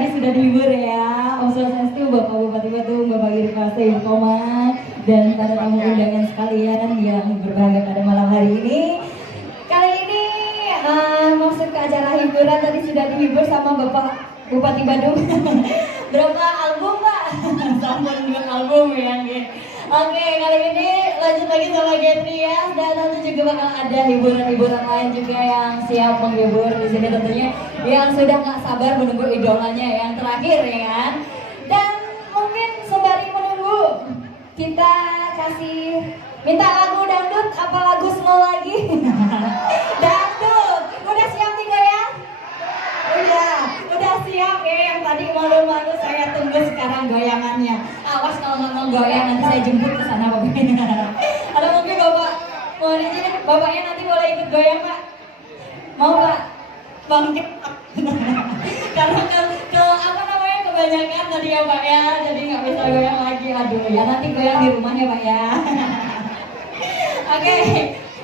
tadi sudah dihibur ya. Om Swastiastu, Bapak Bupati Badung, Bapak Giri Kasta, Ibu Koma, dan para tamu undangan sekalian yang berbahagia pada malam hari ini. Kali ini maksud ke acara hiburan tadi sudah dihibur sama Bapak Bupati Badung. Berapa album Pak? Sama dengan album ya. Oke, kali ini lanjut lagi sama Getrias dan nanti juga bakal ada hiburan-hiburan lain juga yang siap menghibur di sini tentunya yang sudah nggak sabar menunggu idolanya yang terakhir ya kan. Dan mungkin sembari menunggu kita kasih minta lagu dangdut apa lagu slow lagi? Dangdut, udah siap nih goyang? Udah siap ya. Yang tadi malu-malu saya tunggu sekarang goyangannya. Awas kalau nggak mau goyang nanti saya jemput ke sana bapaknya. Ada mungkin bapak mohon izin bapaknya nanti boleh ikut goyang Pak? Mau Pak? Bangkit. Karena ke apa namanya kebanyakan tadi ya Pak ya, jadi nggak bisa goyang lagi. Aduh ya nanti goyang di rumah ya Pak ya. Oke,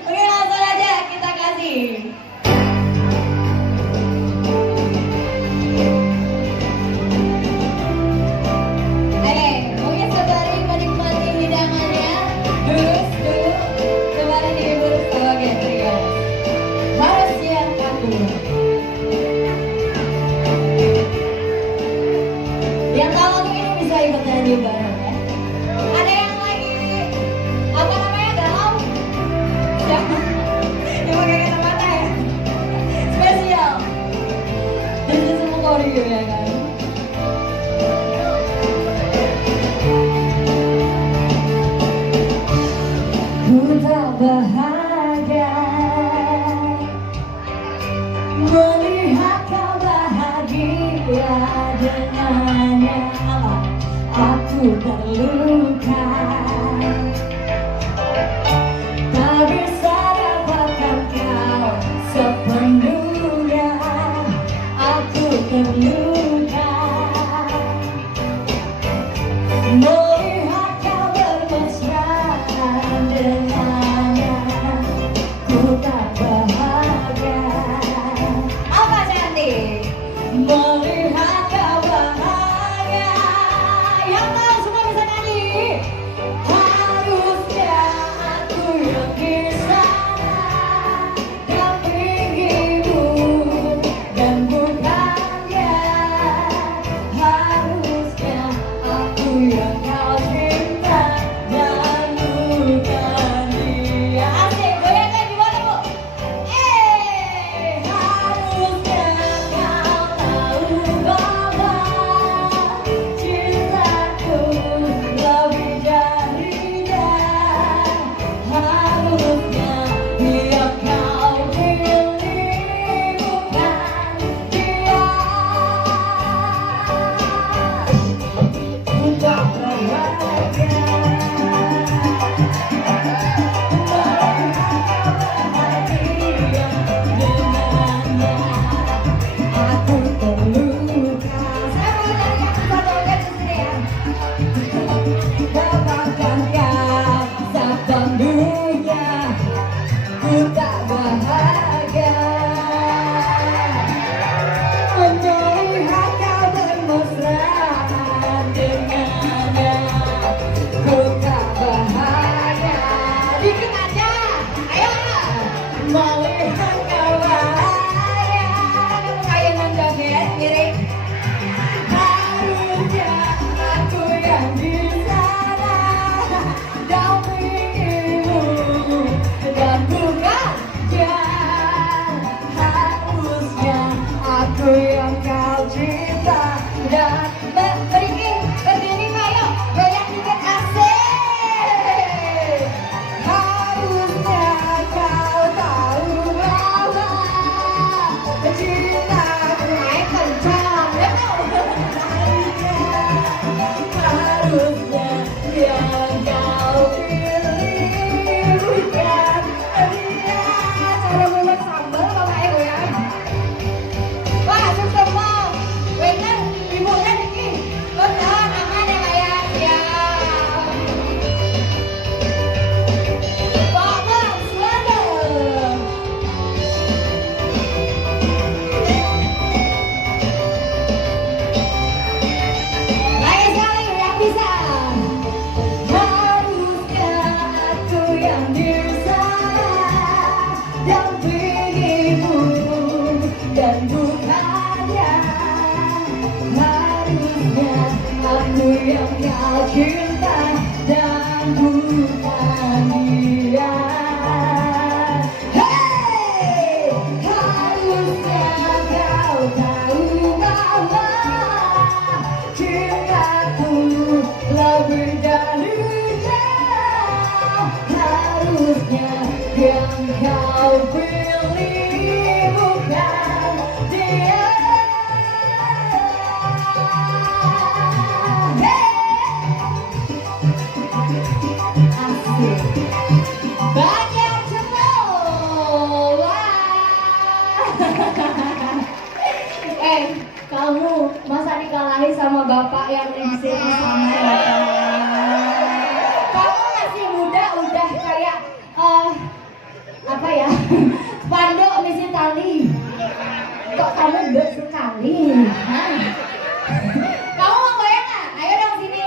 mungkin langsung aja kita kasih. Yang tahu lagu ini bisa ikut nyanyi bareng ya. Ada yang lagi apa namanya galau? Siapa? Yang pakai kacamata ya? Spesial. Jadi semua koreo ya kan. Ku tak bahagia melihat kau bahagia dengannya. Aku terluka, tak bisa dapatkan kau sepenuhnya. Aku terluka melihat kau bermesraan dengannya. Ku tak bahagia. Apa cantik? Melihat kau bahagia. Yang tahu semua bisa nyanyi. Harusnya aku yang di sana dampingimu dan bukannya. Harusnya aku yang kau cinta dan bukan dia. Asik, goyangnya gimana Bu? Harusnya kau tahu cinta dan bukan dia. Hey, harusnya kau tahu bahwa cintaku lebih dari dia. Harusnya yang kau pilih bukan dia. Asik. Banyak cendol. Kamu masa dikalahin sama bapak yang lipstick sama ya? Kamu masih muda udah kayak apa ya? Spanduk misi tali. Kok kamu gede sekali? Hah? Kamu mau goyang nggak? Ayo dong sini.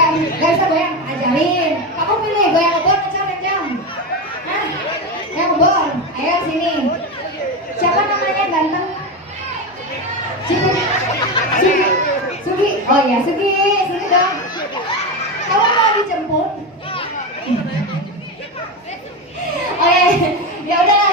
Gak bisa goyang, ajarin. Kamu pilih goyang ngebor atau kencang? Hah? Yang ngebor. Ayo sini. Siapa namanya ganteng? Sugi. Oh iya, Sugi dong. Kamu mau dijemput? Oke, ya udah.